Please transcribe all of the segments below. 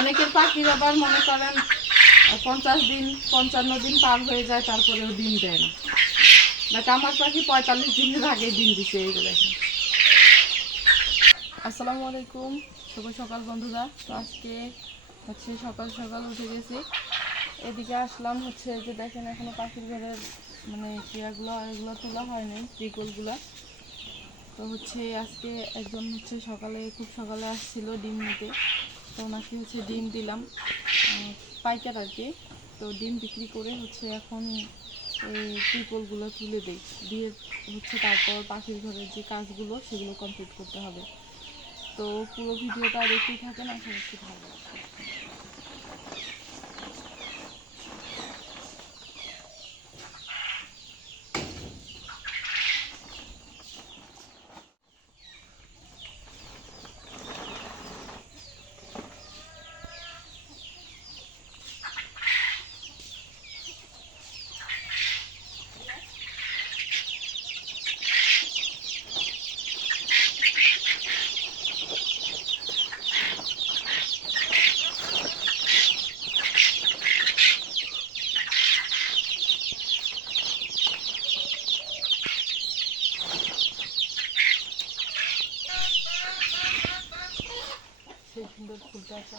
অনেকের পাখির আবার মনে করেন 50 দিন 55 দিন পার হয়ে যায় তারপরেও ডিম দেয় না। বাট আমার পাখি 45 দিনের আগে ডিম দিছে। এই দেখেন। আসসালামু আলাইকুম, শুভ সকাল বন্ধুরা। তো আজকে হচ্ছে সকাল সকাল উঠে গেছি, এদিকে আসলাম। হচ্ছে যে দেখেন এখনো পাখির ঘরের মানে এগুলো তোলা হয়নি, ত্রিকলগুলো। তো হচ্ছে আজকে একজন হচ্ছে খুব সকালে আসছিল ডিম নিতে, তো ওনাকে হচ্ছে ডিম দিলাম, পাইকার আর কি। তো ডিম বিক্রি করে হচ্ছে এখন এই ত্রিপলগুলো তুলে দিয়ে হচ্ছে তারপর পাখির ঘরের যে কাজগুলো সেগুলো কমপ্লিট করতে হবে। তো পুরো ভিডিওটা দেখতেই থাকেন, আশা করছি ভালো লাগবে। সেই সুন্দর ফুলটা আসা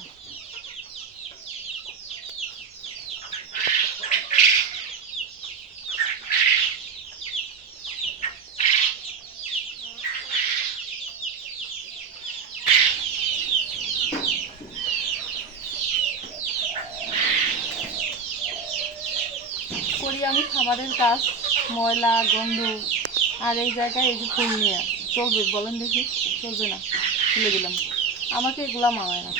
করি আমি খাবারের কাজ, ময়লা গন্ধ। আর এই জায়গায় এই যে ফুল নিয়ে চলবে বলেন দেখি? চলবে না, ফেলে দিলাম। আমাকে এগুলা মানায় না।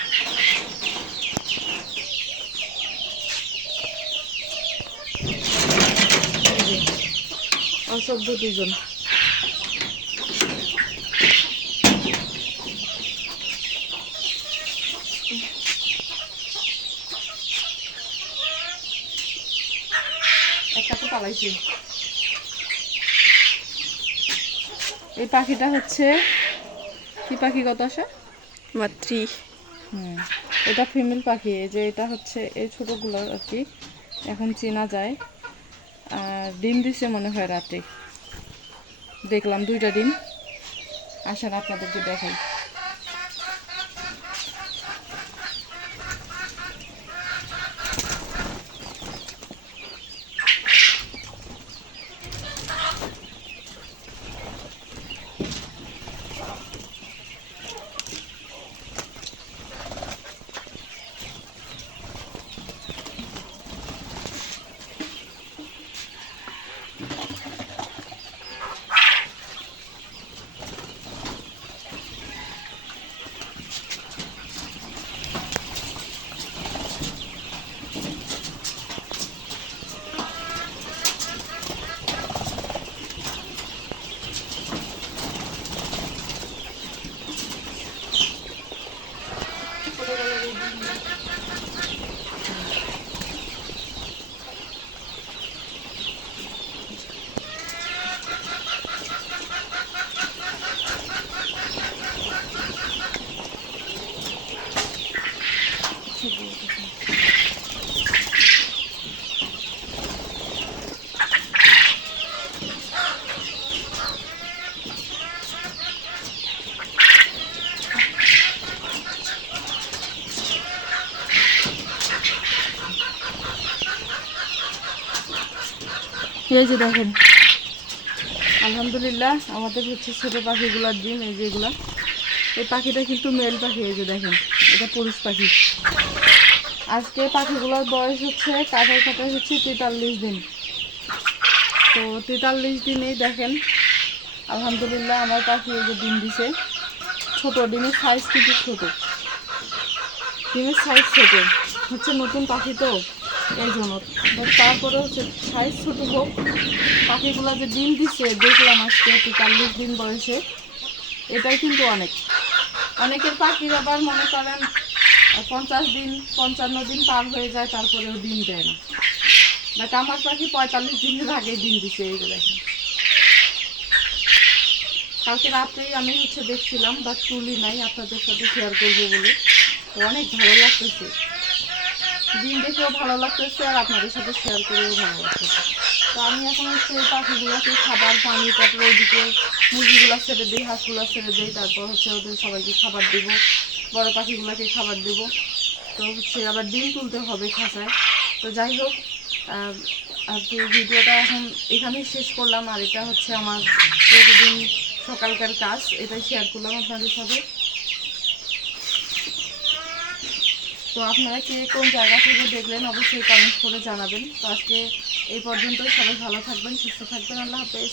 অসভ্য দুজন। একটা তো পালাইছে। এই পাখিটা হচ্ছে কি পাখি কত আসে? মাতৃ। এটা ফিমেল পাখি। এই যে এটা হচ্ছে এই ছোটোগুলো আর কি, এখন চেনা যায়। আর ডিম দিছে মনে হয় রাতে, দেখলাম 2টা ডিম। আসেন আপনাদেরকে দেখাই। এই যে দেখেন, আলহামদুলিল্লাহ আমাদের হচ্ছে ছোটো পাখিগুলোর ডিম। এই যেগুলো, এই পাখিটা কিন্তু মেল পাখি। এই যে দেখেন, এটা পুরুষ পাখি। আজকে পাখিগুলোর বয়স হচ্ছে কাটায় হচ্ছে 43 দিন। তো 43 দিনেই দেখেন আলহামদুলিল্লাহ আমার পাখি এই যে ডিম দিছে। ছোটো ডিমের সাইজ কিন্তু ছোটো, ডিমের সাইজ ছোটো হচ্ছে, নতুন পাখি তো এই জন্য। তারপরে হচ্ছে সাইজ ছোটো হোক, পাখিগুলো যে ডিম দিচ্ছে দেখলাম আজকে 43 দিন বয়সে, এটাই কিন্তু অনেক। অনেকের পাখির আবার মনে করেন 50 দিন 55 দিন পার হয়ে যায় তারপরেও ডিম দেয় না। বাট আমার পাখি 45 দিনের আগে ডিম দিছে। এইগুলো দেখেন, কালকে রাত্রেই আমি হচ্ছে দেখছিলাম, বাট তুলি নাই আপনাদের সাথে শেয়ার করবো বলে। তো অনেক ভালো লাগতেছে, দিন দেখেও ভালো লাগতেছে আর আপনাদের সাথে শেয়ার করেও ভালো লাগতেছে। তো আমি এখন হচ্ছে এই পাখিগুলোকে খাবার পানি, তারপরে ওইদিকে মুরগিগুলো ছেড়ে দিই, হাঁসগুলো ছেড়ে দিই, তারপর হচ্ছে ওদের সবাইকে খাবার দেবো, বড় পাখিগুলোকে খাবার দেবো। তো হচ্ছে আবার ডিম তুলতে হবে খাঁচায়। তো যাই হোক, আর কি ভিডিওটা এখন এখানেই শেষ করলাম। আর এটা হচ্ছে আমার প্রতিদিন সকালকার কাজ, এটাই শেয়ার করলাম আপনাদের সাথে। তো আপনারা কে কোন জায়গা থেকে দেখলেন অবশ্যই কমেন্ট করে জানাবেন। তো আজকে এই পর্যন্ত, সবাই ভালো থাকবেন, সুস্থ থাকবেন, আল্লাহ হাফেজ।